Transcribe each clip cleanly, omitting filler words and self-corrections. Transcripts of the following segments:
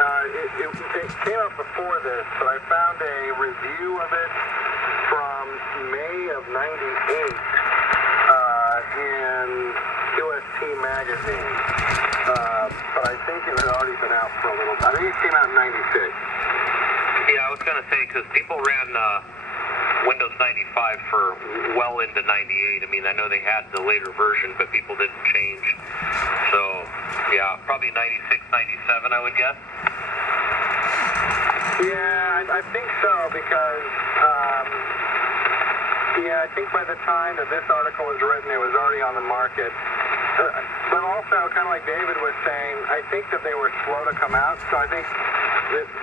It came up before this, but I found a review of it from May of '98 in QST magazine. But I think it had already been out for a little bit. I think it came out in '96. Yeah, I was going to say, because people ran Windows 95 for well into 98. I mean, I know they had the later version, but people didn't change. So, yeah, probably 96, 97, I would guess. Yeah, I think so, because, I think by the time that this article was written, it was already on the market. But also, kind of like David was saying, I think that they were slow to come out, so I think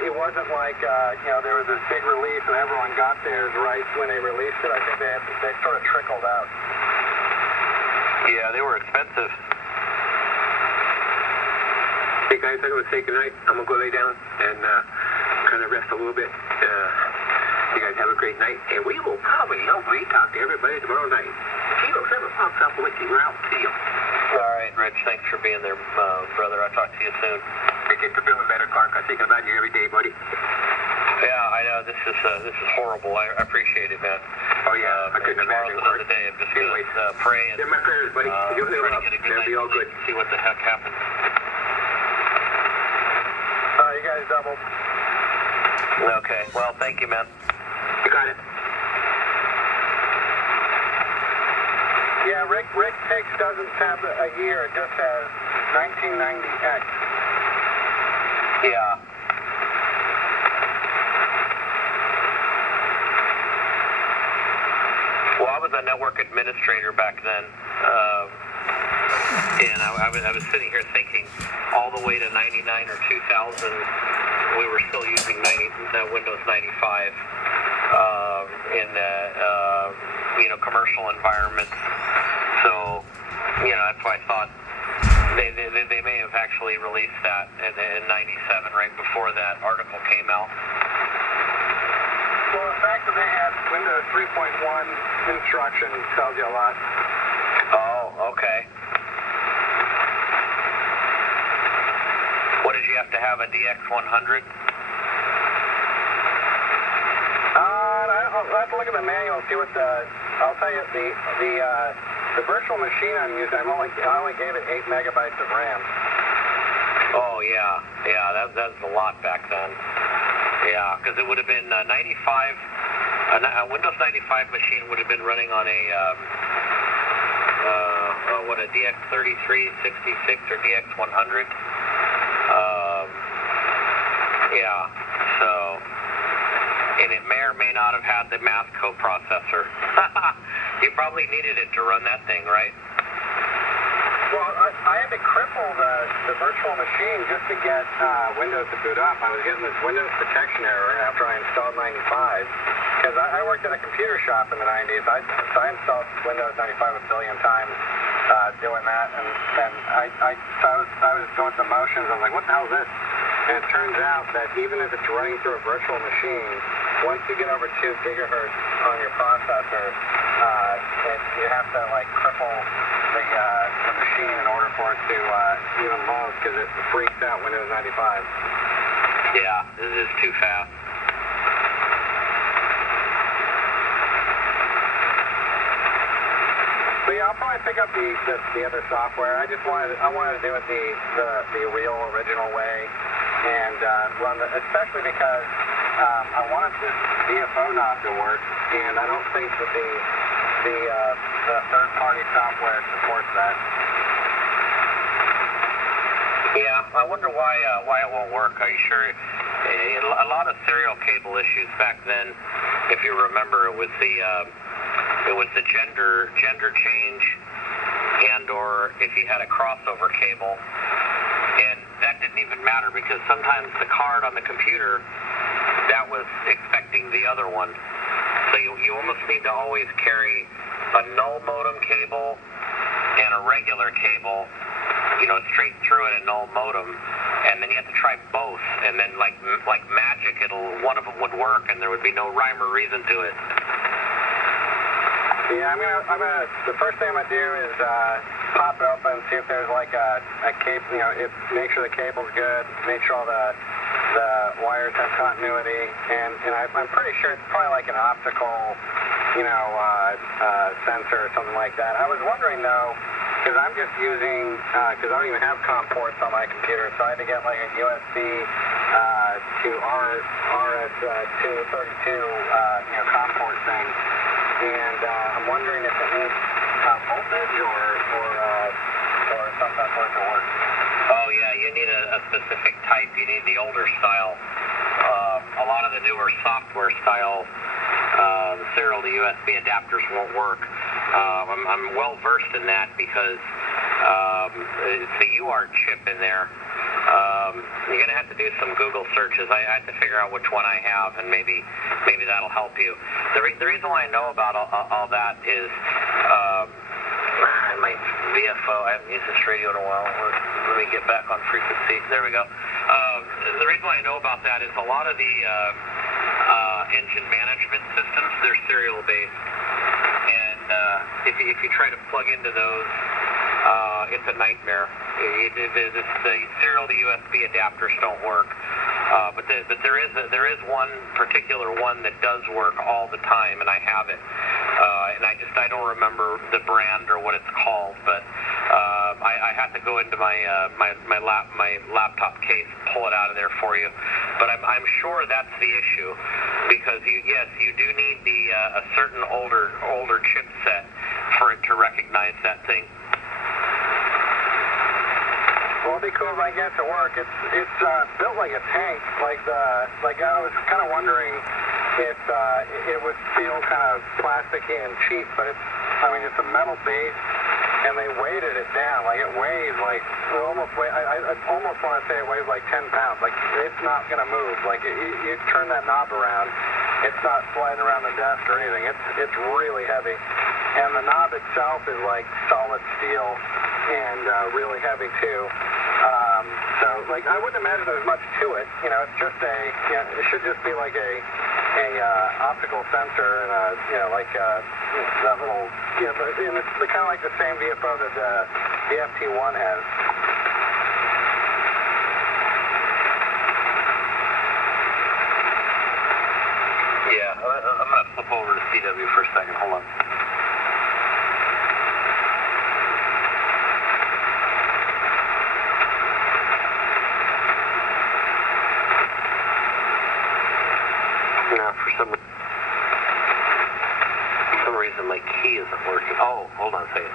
it wasn't like, there was this big release and everyone got theirs right when they released it. I think they sort of trickled out. Yeah, they were expensive. Hey guys, I'm going to say goodnight. I'm going to go lay down and kind of rest a little bit. You guys have a great night, and we will probably hopefully talk to everybody tomorrow night. Kilo 7 pops up with you. We're out. See you. All right, Rich, thanks for being there, brother. I'll talk to you soon. Hey, get to feeling better, Clark. I'm thinking about you every day, buddy. Yeah, I know. This is horrible. I appreciate it, man. Oh, yeah. I couldn't imagine. Tomorrow's another day. I'm just going to pray and they're my prayers, buddy. You'll heal up. They'll be all good. See what the heck happened. You guys doubled. Okay. Well, thank you, man. You got it. Yeah, Rick Hicks doesn't have a year. It just has 1990X. Yeah. Well, I was a network administrator back then, and I was sitting here thinking all the way to 99 or 2000, we were still using Windows 95 in commercial environments. So, that's why I thought they may have actually released that in 97, right before that article came out. Well, the fact that they had Windows 3.1 instructions tells you a lot. Oh, okay. What did you have to have, a DX100? I'll have to look at the manual and see what I'll tell you, the virtual machine I'm using, I only gave it 8 megabytes of RAM. Oh, yeah, that's a lot back then. Yeah, because it would have been 95, a Windows 95 machine would have been running on a, a DX33, 66, or DX100. Yeah, so, and it may or may not have had the math coprocessor. You probably needed it to run that thing, right? Well, I had to cripple the virtual machine just to get Windows to boot up. I was getting this Windows protection error after I installed 95, because I worked at a computer shop in the 90s. So I installed Windows 95 a billion times doing that, and I was going through the motions. I was like, what the hell is this? And it turns out that even if it's running through a virtual machine, once you get over 2 gigahertz on your processor, you have to cripple the machine in order for it to even load, because it freaks out Windows 95. Yeah, this is too fast. But yeah, I'll probably pick up the other software. I wanted to do it the real original way, and run especially because I wanted the DFO knob to work, and I don't think that the third-party software supports that. Yeah, I wonder why it won't work. Are you sure? A lot of serial cable issues back then. If you remember, it was the gender change, and/or if you had a crossover cable, and that didn't even matter, because sometimes the card on the computer that was expecting the other one. So you almost need to always carry a null modem cable and a regular cable, straight through in a null modem, and then you have to try both, and then like magic, one of them would work, and there would be no rhyme or reason to it. Yeah, the first thing I'm gonna do is pop it open and see if there's a cable, make sure the cable's good, make sure all the the wires have continuity, and I'm pretty sure it's probably like an optical, sensor or something like that. I was wondering though, because I'm just using, because I don't even have COM ports on my computer, so I had to get like a USB to RS-232 COM port thing, and I'm wondering if it needs voltage or something for it to work. Oh yeah, you need a specific type. You need the older style. A lot of the newer software style serial to USB adapters won't work. I'm well versed in that because it's a UART chip in there. You're going to have to do some Google searches. I have to figure out which one I have, and maybe that'll help you. The reason why I know about all that is my VFO, I haven't used this radio in a while. Let me get back on frequency. There we go. The reason why I know about that is a lot of the engine management systems, they're serial based. And if you try to plug into those, it's a nightmare. The serial to USB adapters don't work. But there is one particular one that does work all the time, and I have it. And I don't remember the brand or what it's called, but I have to go into my laptop case, pull it out of there for you. But I'm sure that's the issue, because you do need a certain older chipset for it to recognize that thing. Well, it'd be cool if I get it to work. It's built like a tank. Like I was kind of wondering if it would feel kind of plasticky and cheap, but it's a metal base, and they weighted it down. Like it weighs I almost want to say it weighs like 10 pounds. Like it's not gonna move. Like you turn that knob around, it's not sliding around the desk or anything. It's really heavy, and the knob itself is like solid steel and really heavy too. So I wouldn't imagine there's much to it. It's just it should just be like a optical sensor and that little, and it's kind of like the same VFO that the FT1 has. Yeah, I'm going to flip over to CW for a second. Hold on. For some reason my key isn't working. Oh, hold on a second.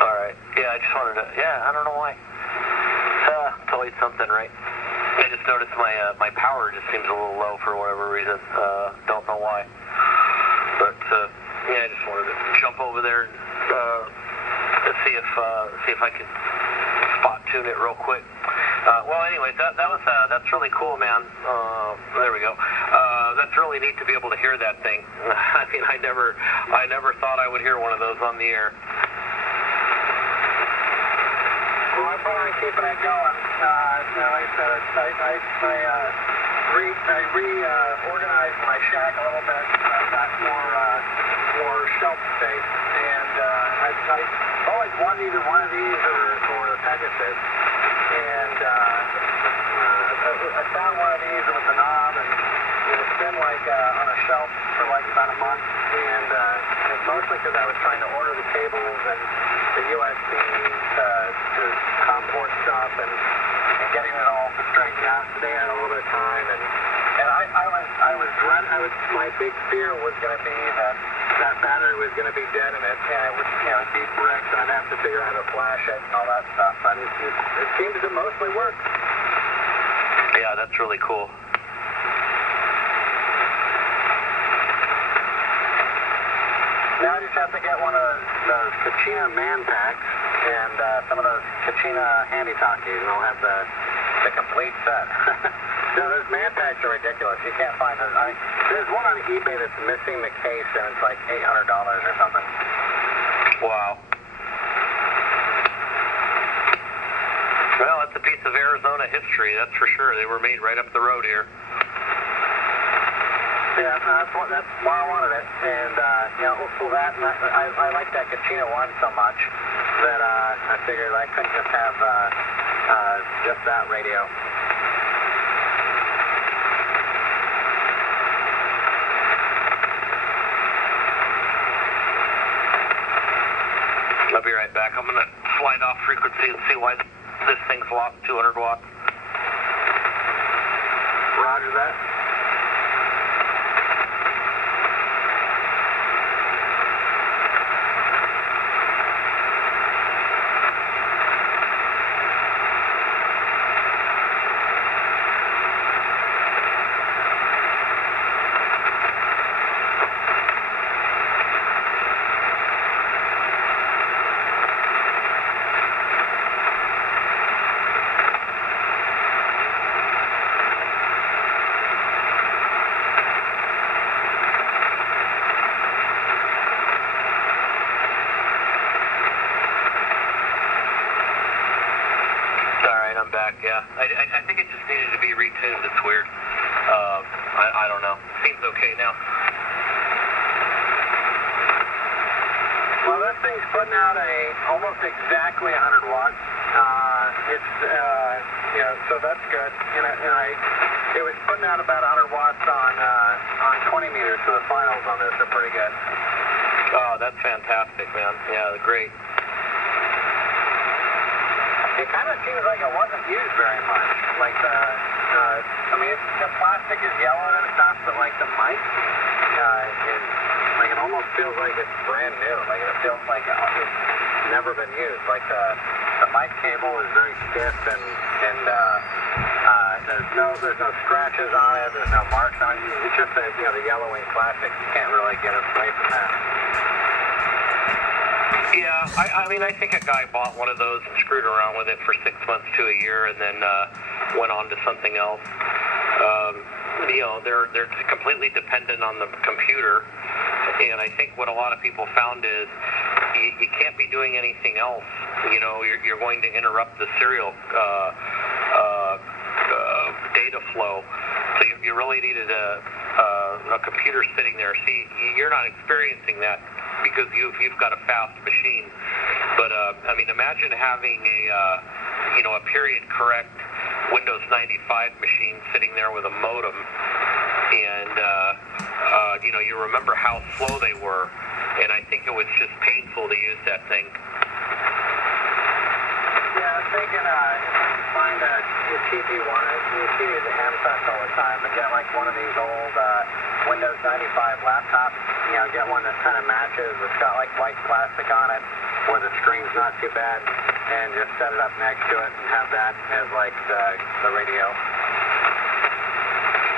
All right. Yeah, I just wanted to. Yeah, I don't know why. Delete something, right? I just noticed my power just seems a little low for whatever reason. Don't know why. But I just wanted to jump over there and see if I could spot tune it real quick. Well, anyways, that's really cool, man. There we go. That's really neat to be able to hear that thing. I mean, I never thought I would hear one of those on the air. Well, I plan on keeping it going. Like I said, I reorganized my shack a little bit. I've got more shelf space, and I always wanted either one of these or the Pegasus. And I found one of these with the knob, and it's been on a shelf for about a month. And it's mostly because I was trying to order the cables and the USB to COM port stuff and getting it all straightened out. Today I had a little bit of time, and my big fear was going to be that battery was going to be dead in it, and it would be brick, and I'd have to figure out how to flash it and all that stuff. But it seemed to mostly work. Yeah, that's really cool. Now I just have to get one of those Kachina man packs and some of those Kachina handy talkies, and I'll have the complete set. No, those man packs are ridiculous. You can't find those. There's one on eBay that's missing the case, and it's like $800 or something. Wow. Well, that's a piece of Arizona history, that's for sure. They were made right up the road here. Yeah, that's why I wanted it. And, also that, and I like that Kachina 1 so much that I figured I couldn't just have just that radio. I'll be right back. I'm going to slide off frequency and see why this thing's lost 200 watts. Roger that. Back, yeah. I think it just needed to be retuned. It's weird. I don't know. Seems okay now. Well, this thing's putting out almost exactly 100 watts. So that's good. It was putting out about 100 watts on 20 meters, so the finals on this are pretty good. Oh, that's fantastic, man. Yeah, great. It kind of seems like it wasn't used very much. Like the plastic is yellowed and stuff, but like the mic, it almost feels like it's brand new. Like it feels like it's never been used. Like the mic cable is very stiff and there's no scratches on it. There's no marks on it. It's just the yellowing plastic. You can't really get away from that. Yeah, I think a guy bought one of those and screwed around with it for 6 months to a year and then went on to something else. They're completely dependent on the computer, and I think what a lot of people found is you can't be doing anything else. You're going to interrupt the serial data flow. So you really needed a computer sitting there. See, you're not experiencing that because you've got a fast machine. But imagine having a period correct Windows 95 machine sitting there with a modem, and you remember how slow they were, and I think it was just painful to use that thing. Yeah, I was thinking if I could find a cheapy one. You see these at Hamfest all the time, but get like one of these old Windows 95 laptops. Get one that kind of matches. It's got like white plastic on it, where the screen's not too bad, and just set it up next to it and have that as like the radio.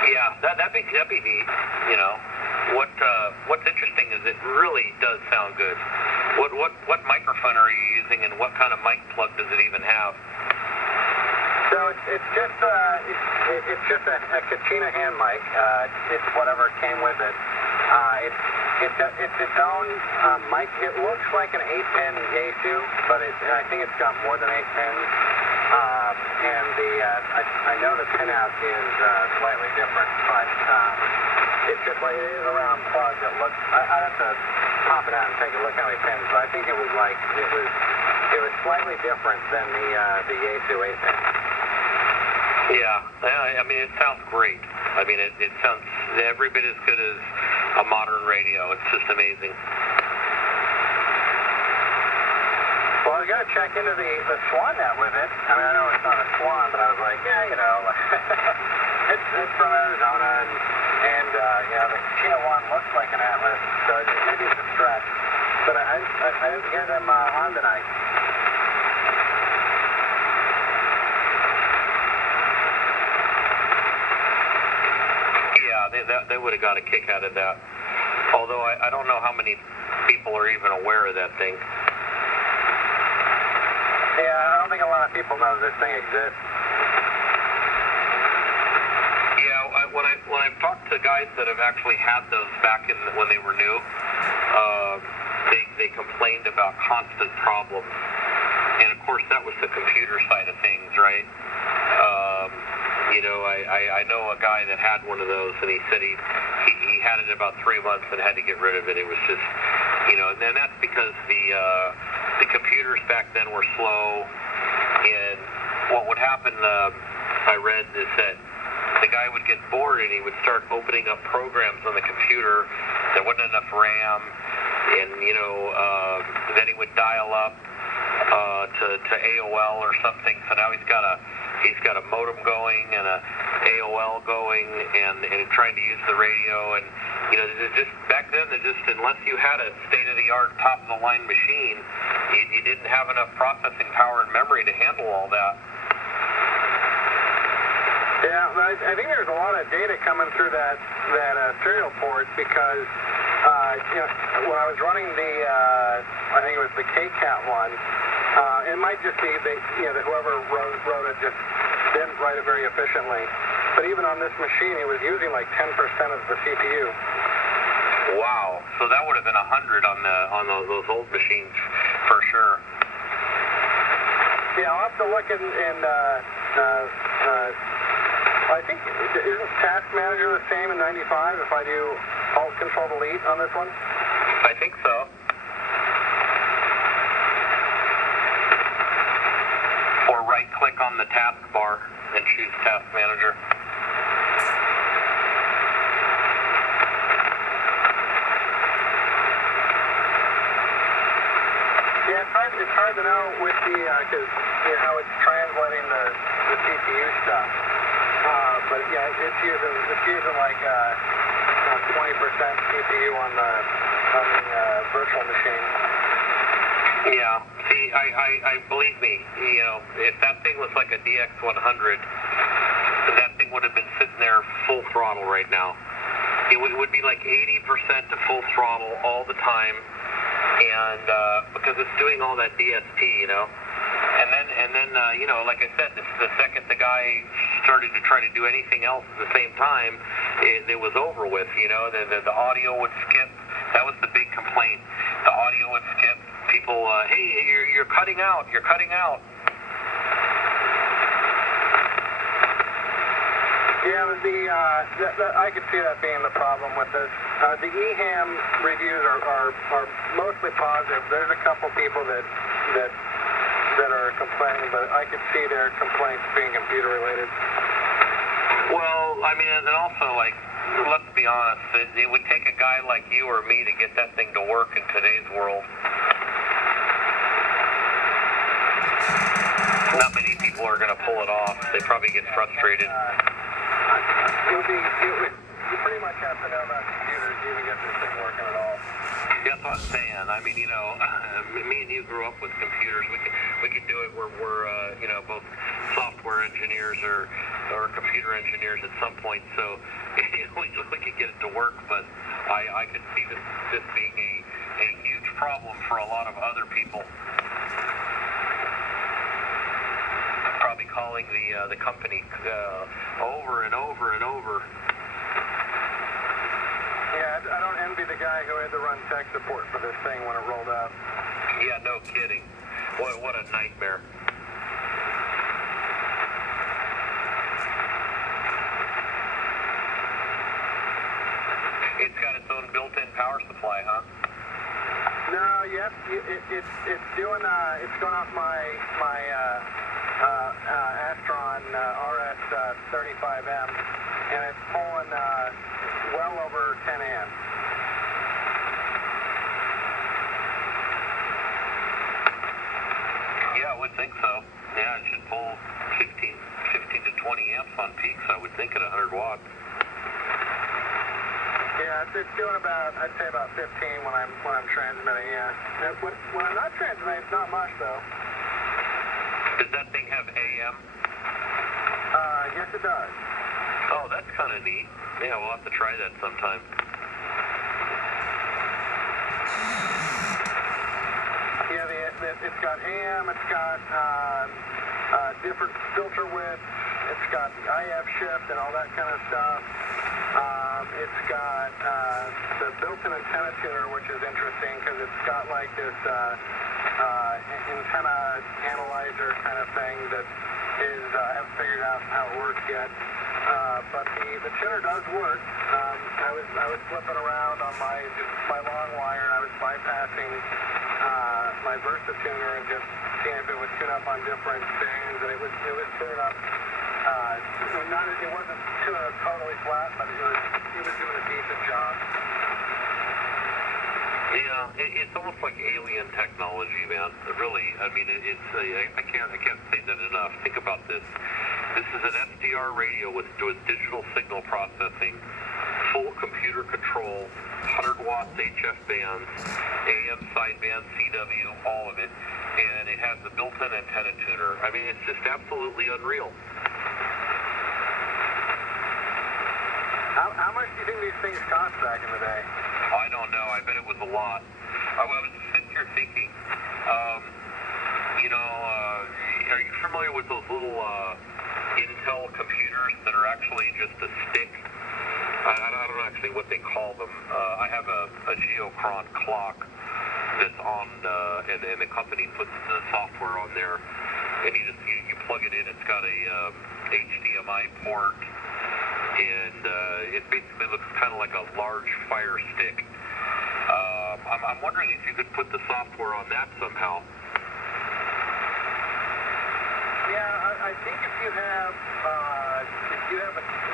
Yeah, that'd be neat. What's interesting is it really does sound good. What microphone are you using, and what kind of mic plug does it even have? So it's just a Kachina hand mic. It's whatever came with it. It's its own mic. It looks like an 8-pin Yaesu, but I think it's got more than 8 pins. And I know the pinout is slightly different, but it's just like it is a round plug that looks. I'd have to pop it out and take a look how many pins, but I think it was slightly different than the Yaesu 8-pin. Yeah, it sounds great. It sounds every bit as good as a modern radio. It's just amazing. Well, I got to check into the Swan net with it. I know it's not a Swan, but I was like, it's from Arizona, and the Kachina 1 looks like an Atlas, so maybe it's a stretch. But I didn't hear them on tonight. They would have got a kick out of that. Although I don't know how many people are even aware of that thing. Yeah, I don't think a lot of people know this thing exists. Yeah, when I've talked to guys that have actually had those back when they were new, they complained about constant problems. And of course, that was the computer side of things, right? I know a guy that had one of those, and he said he had it about 3 months and had to get rid of it. It was just, and that's because the computers back then were slow, and what would happen, I read, is that the guy would get bored and he would start opening up programs on the computer. There wasn't enough RAM, and then he would dial up to AOL or something. So now he's got a modem going and a AOL going, and trying to use the radio. And just back then, unless you had a state-of-the-art, top-of-the-line machine, you didn't have enough processing power and memory to handle all that. Yeah, I think there's a lot of data coming through that serial port because when I was running I think it was the KCAT one, it might just be that whoever wrote it just didn't write it very efficiently. But even on this machine, it was using like 10% of the CPU. Wow, so that would have been 100 on those old machines for sure. Yeah, I'll have to look I think, isn't Task Manager the same in 95 if I do Alt-Control-Delete on this one? I think so. Or right-click on the taskbar and choose Task Manager. Yeah, it's hard to know with because how it's translating the CPU stuff. But yeah, it's using like 20% CPU on the virtual machine. Yeah. See, I believe me. If that thing was like a DX100, that thing would have been sitting there full throttle right now. It would be like 80% to full throttle all the time, and because it's doing all that DSP, And then, like I said, the second the guy started to try to do anything else at the same time, it was over with. The audio would skip. That was the big complaint. The audio would skip. People, hey, you're cutting out. You're cutting out. Yeah, I could see that being the problem with this. The EHAM reviews are mostly positive. There's a couple people that are complaining, but I could see their complaints being computer related. Well, I mean, and also, let's be honest, it would take a guy like you or me to get that thing to work in today's world. Not many people are going to pull it off. They probably get frustrated. You pretty much have to know about computers to even get this thing working at all. That's what I'm saying. I mean, me and you grew up with computers. We could do it. We're both software engineers or computer engineers at some point. So we could get it to work. But I could see this being a huge problem for a lot of other people. Probably calling the company over and over and over. Yeah, I don't envy the guy who had to run tech support for this thing when it rolled out. Yeah, no kidding. What a nightmare. It's got its own built-in power supply, huh? No, yes, it's doing. It's going off my Astron RS 35M, and it's pulling well over 10 amps. Yeah, I would think so. Yeah, it should pull 15 to 20 amps on peaks, I would think, at 100 watts. Yeah, it's doing I'd say about 15 when I'm transmitting. Yeah, when I'm not transmitting, it's not much though. Does that thing have AM? Yes, it does. Oh, that's kind of neat. Yeah, we'll have to try that sometime. Yeah, it's got AM, it's got different filter width, it's got the IF shift and all that kind of stuff. It's got the built-in antenna tuner, which is interesting because it's got like this antenna analyzer kind of thing that is, I haven't figured out how it works yet. but the tuner does work. I was flipping around on my long wire. I was bypassing my Versa tuner and just seeing if it would tune up on different things, and it was tuning up. It wasn't tuning up totally flat, but it was doing a decent job. Yeah, it's almost like alien technology, man. Really, I mean, I can't say that enough. Think about this. This is an SDR radio with digital signal processing, full computer control, 100 watts HF bands, AM sideband, CW, all of it, and it has the built-in antenna tuner. I mean, it's just absolutely unreal. How much do you think these things cost back in the day? I don't know. I bet it was a lot. I was sitting here thinking, are you familiar with those little Intel computers that are actually just a stick? I don't know actually what they call them. I have a Geochron clock that's on, and the company puts the software on there, and you plug it in. It's got a HDMI port, and it basically looks kind of like a large Fire Stick. I'm wondering if you could put the software on that somehow. Yeah, I think if you have as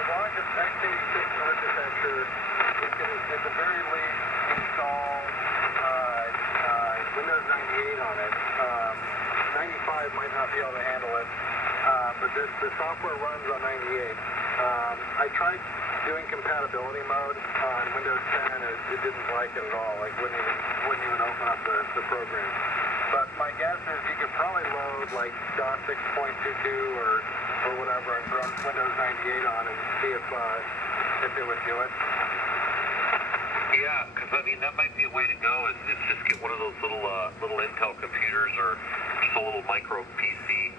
long as it's x86 architecture, you can at the very least install Windows 98 on it. 95 might not be able to handle it, but the software runs on 98. I tried doing compatibility mode on Windows 10, and it didn't like it at all. Like wouldn't even open up the program. But my guess is you could probably load like DOS 6.22 or whatever and throw Windows 98 on and see if it would do it. Yeah, because I mean that might be a way to go. Is just get one of those little Intel computers or just a little micro PC.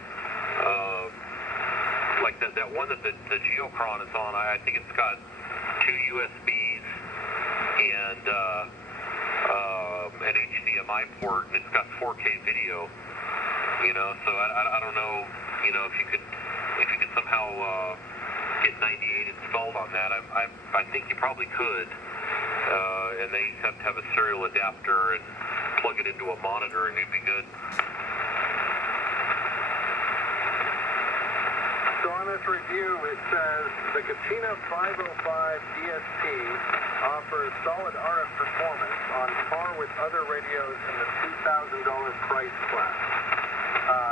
Like that one that the Geochron is on, I think it's got 2 USBs and an HDMI port, and it's got 4K video. So I don't know, if you could somehow get 98 installed on that. I think you probably could, and then you just have to have a serial adapter and plug it into a monitor, and you'd be good. So on this review, it says the Kachina 505 DSP offers solid RF performance on par with other radios in the $2,000 price class.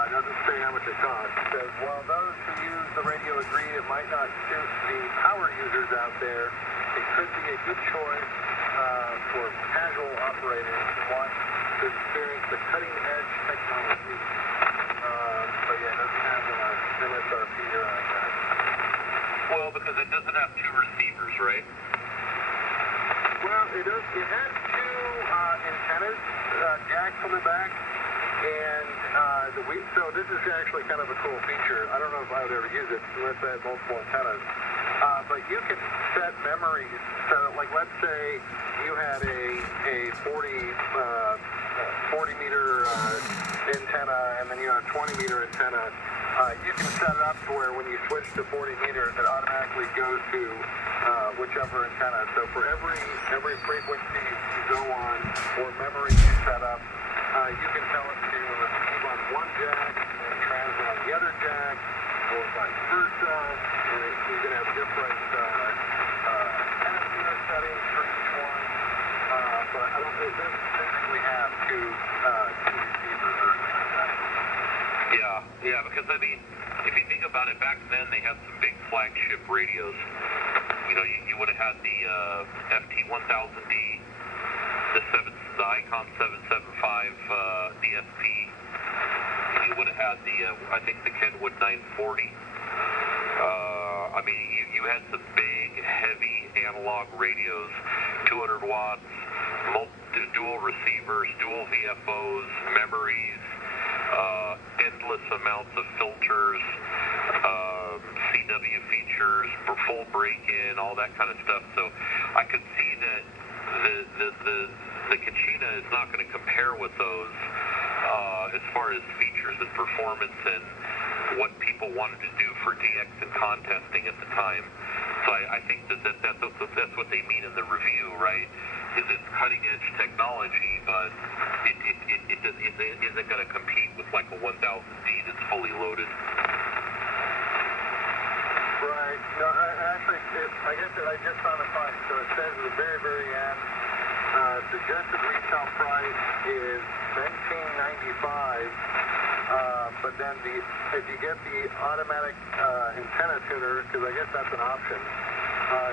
It doesn't say how much it costs. It says, while those who use the radio agree it might not suit the power users out there, it could be a good choice for casual operators who want to experience the cutting-edge technology. But yeah, it doesn't have an MSRP or like that. Well, because it doesn't have 2 receivers, right? Well, it does. It has 2 antennas, jacks on the back, and so this is actually kind of a cool feature. I don't know if I would ever use it unless I had multiple antennas. But you can set memories. So, like, let's say you had a 40 meter antenna, and then you have a 20 meter antenna. You can set it up to where when you switch to 40 meters, it automatically goes to whichever antenna. So for every frequency you go on or memory you set up, you can tell it to receive on one jack and transmit on the other jack, or vice versa. You can have different antenna tuner settings for each one. But I don't think it doesn't physically have 2 receivers or anything like that. Yeah, because I mean, if you think about it, back then they had some big flagship radios. You would have had the FT101, the Icon 775 DSP. You would have had I think the Kenwood 940. I mean, you had some big, heavy analog radios, 200 watts, dual receivers, dual VFOs, memories, endless amounts of filters, CW features, full break-in, all that kind of stuff. So I could see that the Kachina is not going to compare with those as far as features and performance and what people wanted to do for for DX and contesting at the time. So I think that's what they mean in the review, right? Is it's cutting edge technology, but it isn't going to compete with like a 1000D that's fully loaded. Right. No, actually, I guess I just found the price. So it says at the very, very end, suggested retail price is $19.95. But then if you get the automatic antenna tuner, because I guess that's an option,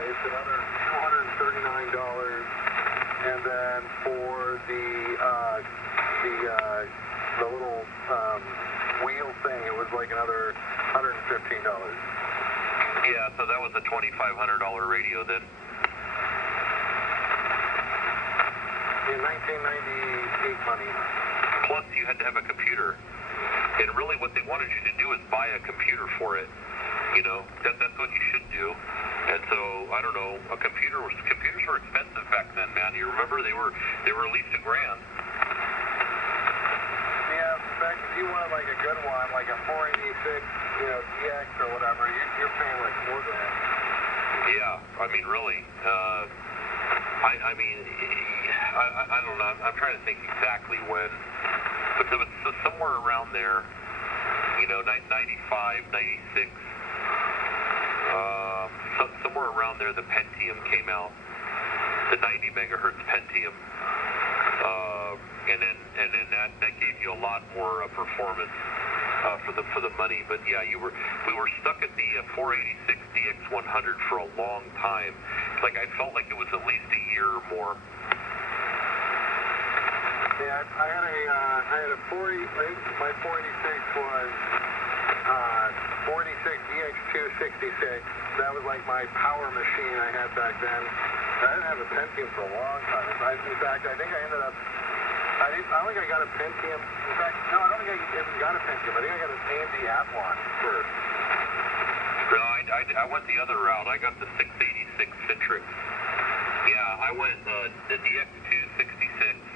it's another $239. And then for the little wheel thing, it was like another $115. Yeah, so that was a $2,500 radio then. In 1998 money. Plus, you had to have a computer. And really what they wanted you to do is buy a computer for it. You know, that's what you should do. And so, I don't know, computers were expensive back then, man. You remember they were at least $1,000. Yeah, in fact, if you wanted like a good one, like a 486, DX or whatever, you're paying like more than that. Yeah, I mean, really. I don't know. I'm trying to think exactly when, but there was somewhere around there, 95, 96, somewhere around there, the Pentium came out, the 90 megahertz Pentium, and then that gave you a lot more performance for the money. But yeah, we were stuck at the 486 DX100 for a long time. Like I felt like it was at least a year or more. Yeah, I had a 40. My 486 was 486 DX266. That was like my power machine I had back then. I didn't have a Pentium for a long time. In fact, I think I ended up. I don't think I got a Pentium. In fact, no, I don't think I even got a Pentium. I think I got an AMD Athlon first. No, I went the other route. I got the 686 Citrix. Yeah, I went the DX266.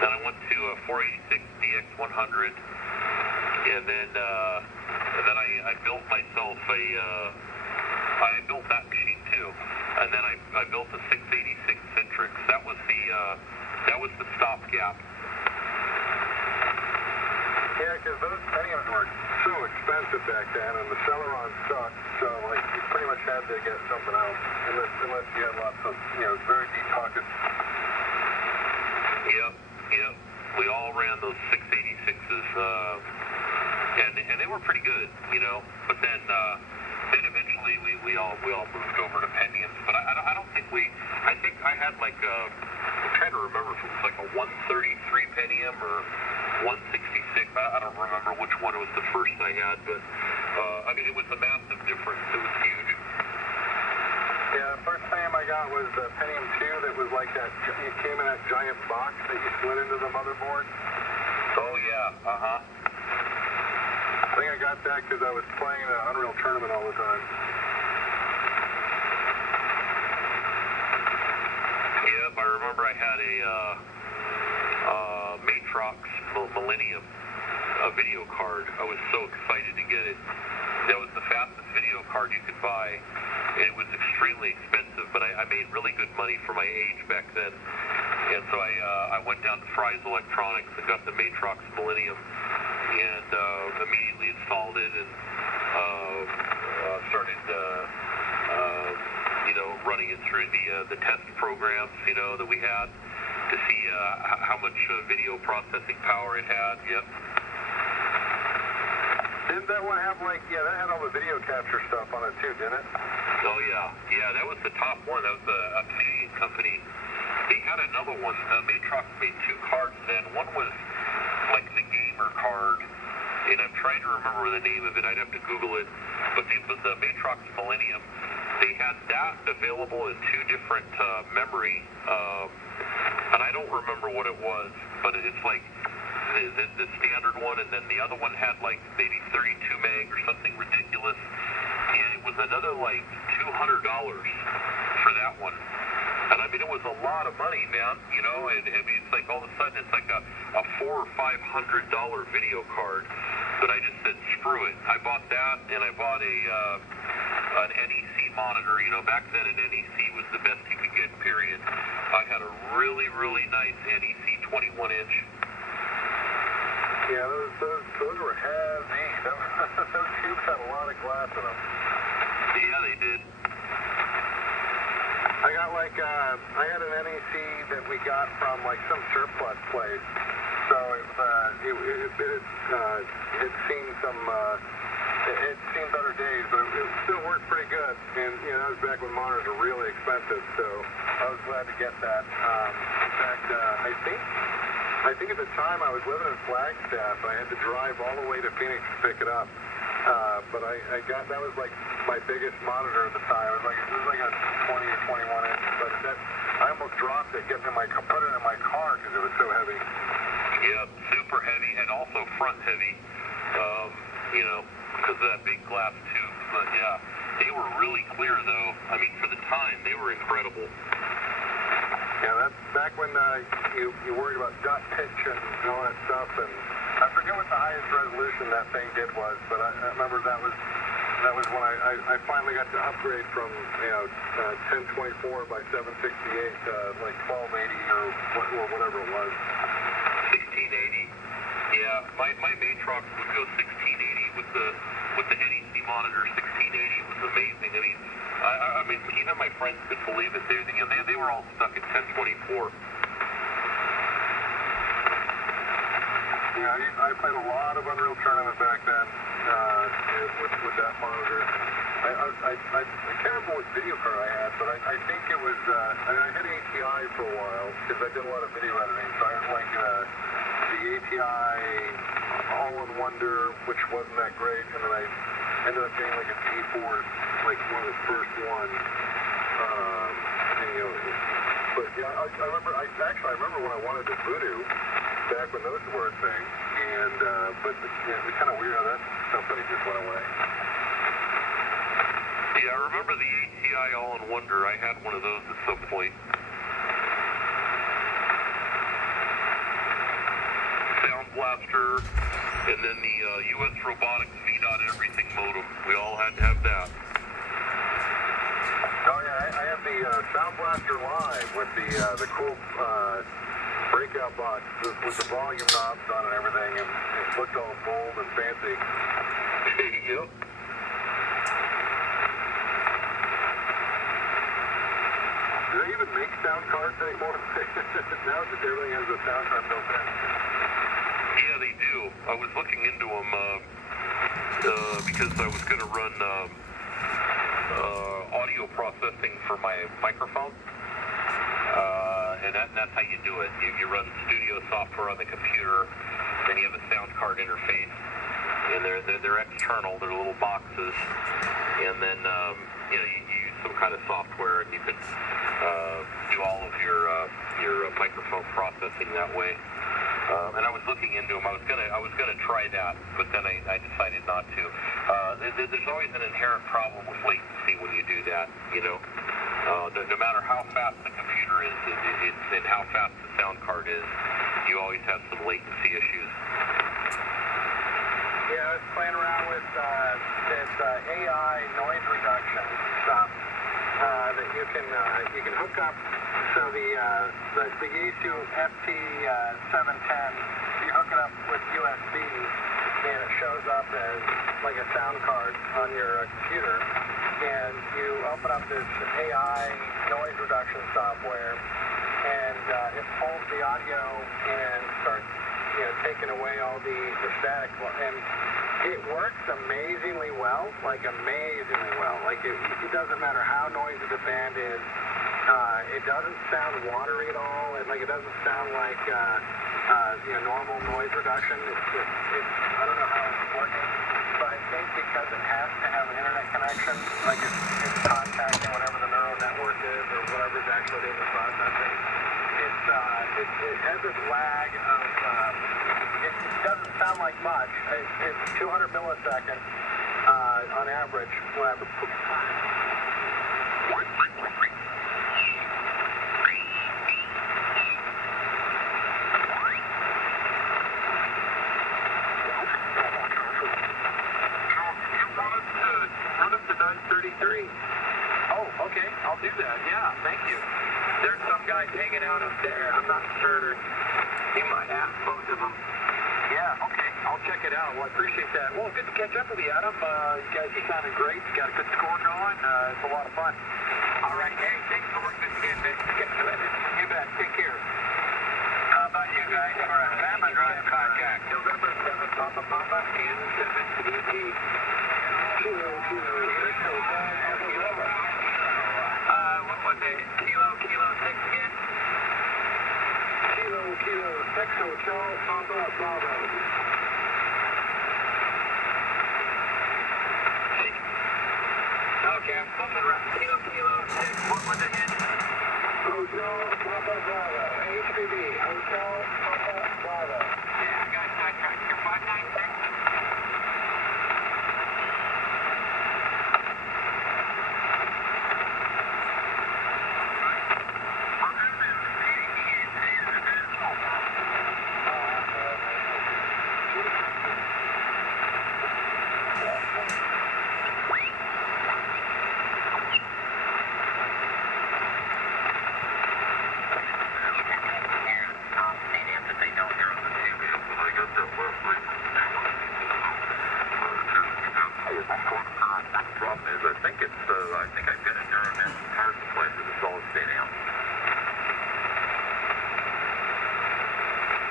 Then I went to a 486 DX100, and then I built myself I built that machine too, and then I built the 686 Citrix. That was the stopgap. Yeah, because those Pentiums were so expensive back then, and the Celeron sucked. So like you pretty much had to get something else, unless you had lots of very deep pockets. Yep. We all ran those 686s, and they were pretty good, But then eventually we all moved over to Pentiums. But I don't think I think I had like I'm trying to remember if it was like a 133 Pentium or 166. I don't remember which one was the first I had, but I mean it was a massive difference. It was huge. Yeah, the first Pentium I got was the Pentium 2 that was like that, it came in that giant box that you slid into the motherboard. Oh, yeah, uh-huh. I think I got that because I was playing the Unreal Tournament all the time. Yep, I remember I had a Matrox Millennium video card. I was so excited to get it. That was the fastest video card you could buy. It was extremely expensive, but I made really good money for my age back then. And so I went down to Fry's Electronics and got the Matrox Millennium and immediately installed it and started, running it through the test programs, that we had to see how much video processing power it had. Yep. Didn't that one have that had all the video capture stuff on it too, didn't it? Oh, yeah, that was the top one. That was a Canadian company. They had another one. Matrox made two cards then. One was like the gamer card, and I'm trying to remember the name of it. I'd have to Google it. But the Matrox Millennium, they had that available in two different memory, and I don't remember what it was, but it's like the standard one, and then the other one had like maybe 32 meg or something ridiculous, and it was another like $200 for that one. And I mean, it was a lot of money, man, and I mean, it's like all of a sudden it's like a $400 or $500 video card. But I just said, screw it. I bought that, and I bought an NEC monitor. You know, back then an NEC was the best you could get, period. I had a really, really nice NEC 21-inch. Yeah, those were heavy. Those tubes had a lot of glass in them. Yeah, they did. I got I had an NEC that we got from some surplus place. So it's seen it's seen better days, but it still worked pretty good. And that was back when monitors were really expensive, so I was glad to get that. In fact, I think at the time I was living in Flagstaff. I had to drive all the way to Phoenix to pick it up. But I got that was my biggest monitor at the time. It was like a 20 or 21 inch. But I almost dropped it put it in my car because it was so heavy. Yeah, super heavy and also front heavy. Because of that big glass tube. But yeah, they were really clear though. I mean, for the time, they were incredible. Yeah, that's back when you worried about dot pitch and all that stuff, and I forget what the highest resolution that thing did was, but I remember that was when I finally got to upgrade from 1024 by 768 to 1280 or whatever it was. 1680. Yeah, my Matrox would go 1680 with the NEC monitor. 1680 was amazing. I mean, even my friends could believe it. They were all stuck at 1024. Yeah, I played a lot of Unreal Tournament back then with that monitor. I can't remember what video card I had, but I think it was, I had ATI for a while because I did a lot of video editing, so I was the ATI All-in-Wonder, which wasn't that great, and then I ended up getting a T-Force, one of the first ones. But yeah, I remember when I wanted the Voodoo, back when those were a thing, and but it's kind of weird how that company just went away. Yeah, I remember the ATI All-in-Wonder. I had one of those at some point. Sound Blaster, and then the U.S. Robotics VDOT Everything modem. We all had to have that. Oh yeah, I have the Sound Blaster Live with the cool breakout box with the volume knobs on and everything, and it looked all bold and fancy. Yep. Do they even make sound cards anymore? Now just everything has a sound card built in. Yeah, they do. I was looking into them because I was going to run audio processing for my microphone. And that's how you do it. You run studio software on the computer, then you have a sound card interface, and they're external. They're little boxes, and then you use some kind of software, and you can do all of your microphone processing that way. And I was looking into them. I was gonna try that, but then I decided not to. There's always an inherent problem with latency when you do that. No matter how fast the computer is and how fast the sound card is, you always have some latency issues. Yeah, I was playing around with this AI noise reduction stuff that you can hook up. So the Yaesu FT101, you hook it up with USB, and it shows up as like a sound card on your computer. And you open up this AI noise reduction software, and it pulls the audio and starts taking away all the static. And it works amazingly well, amazingly well. It doesn't matter how noisy the band is. It doesn't sound watery at all. It doesn't sound like normal noise reduction. I don't know how it's working, but I think because it has to have an internet connection, it's contacting whatever the neural network is or whatever's actually doing the processing. It has this lag of it doesn't sound like much. It's 200 milliseconds on average. 33. Oh, okay. I'll do that. Yeah, thank you. There's some guys hanging out up there. I'm not sure. You might have both of them. Yeah, okay. I'll check it out. Well, I appreciate that. Well, good to catch up with you, Adam. You guys are sounding great. You got a good score going. It's a lot of fun. All right. Hey, thanks for working with me. Get to it. You bet. Take care. How about you guys for a salmon drive contact? November 7th, Papa Papa, and 7 ET. Kilo, Kilo, Echo, Papa Bravo. What was it? Kilo 6 again? Kilo, Kilo, Echo, Charles, Papa Bravo. Okay, I'm flipping around. Kilo 6. What was it again? Hotel, Papa Bravo. HBB, Hotel, Papa Bravo. Yeah, I got sidetracked. You're 596.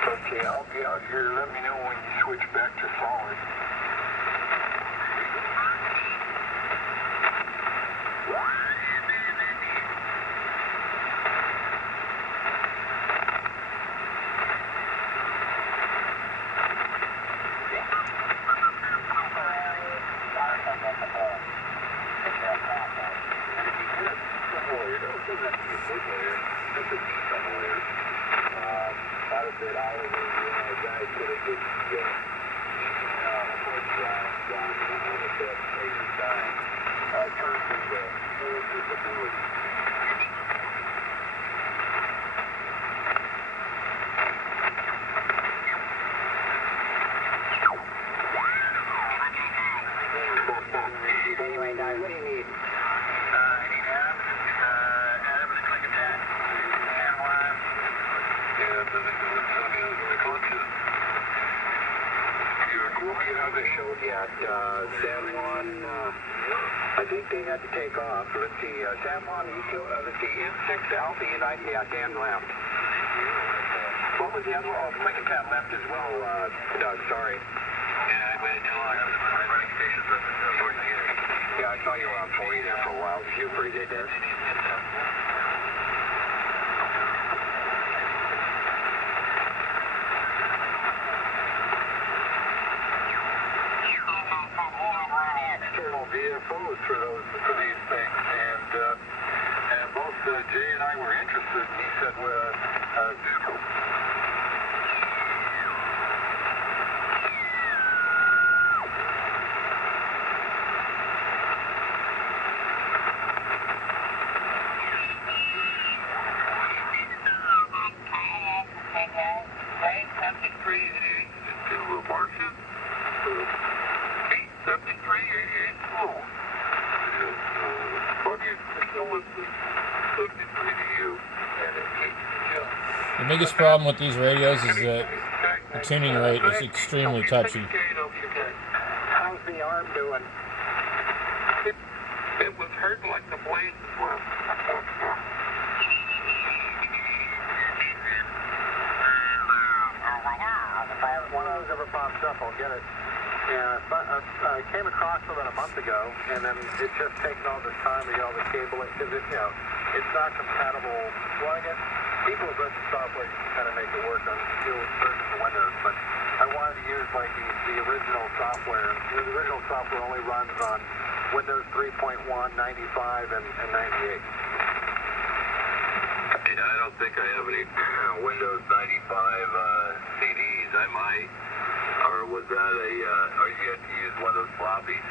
Okay, I'll be out here. Let me know when you switch back to solid. What do you need? San Juan, I think they had to take off. Let's see, San Juan, let's see, M6 Alpha United, yeah, Dan left. What was the other one? Oh, Lincoln Cat left as well, Doug, sorry. Yeah, I waited too long. I was running stations up towards the end. Yeah, I saw you were on 40 there for a while. Did you pretty good there? External VFOs for these things, and both Jay and I were interested. He said, The biggest problem with these radios is that the tuning rate is extremely touchy. How's the arm doing? It was hurting like the blades were. If one of those ever pops up, I'll get it. Yeah, I came across it about a month ago, and then it's just taken all this time to get all the cable in, because it's not compatible. Well, I guess people have written software to kind of make it work on versions of Windows, but I wanted to use like the original software. The original software only runs on Windows 3.1, 95, and 98. Yeah, I don't think I have any Windows 95 CDs. I might. Or was that or you had to use one of those floppies?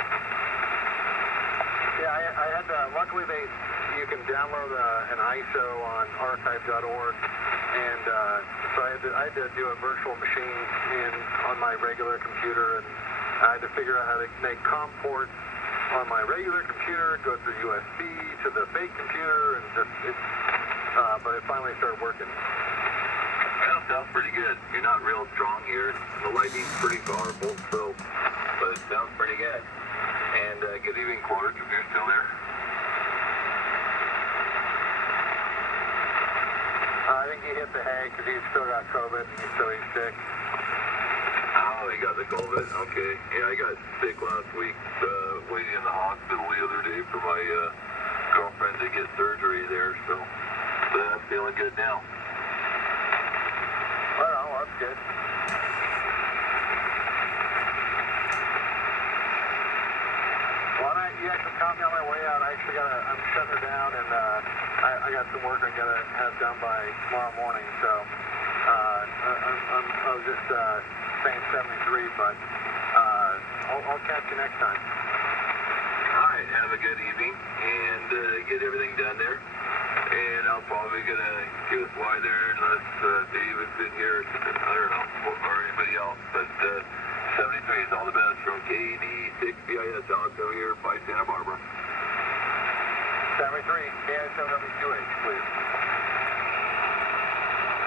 Yeah, I had luckily you can download an ISO on archive.org, and so I had to do a virtual machine on my regular computer, and I had to figure out how to make COM ports on my regular computer, go through USB to the fake computer, and but it finally started working. Well, sounds pretty good. You're not real strong here. The lightning's pretty powerful, but it sounds pretty good. And good evening, Quarters, if you're still there. I think he hit the hay because he's still got COVID, so he's sick. Oh, he got the COVID. Okay. Yeah, I got sick last week, waiting in the hospital the other day for my girlfriend to get surgery there, so I'm feeling good now. Well, that's good. Well, you actually caught me on my way out. I'm shutting her down, and I got some work I gotta have done by tomorrow morning. So I was just saying 73, but I'll catch you next time. All right, have a good evening, and get everything done there. And I'm probably gonna get fly there unless David's in here. I don't know, or anybody else. But 73 is all the best from KD6BIS Alco here by Santa Barbara. 73, KSOW2H, please.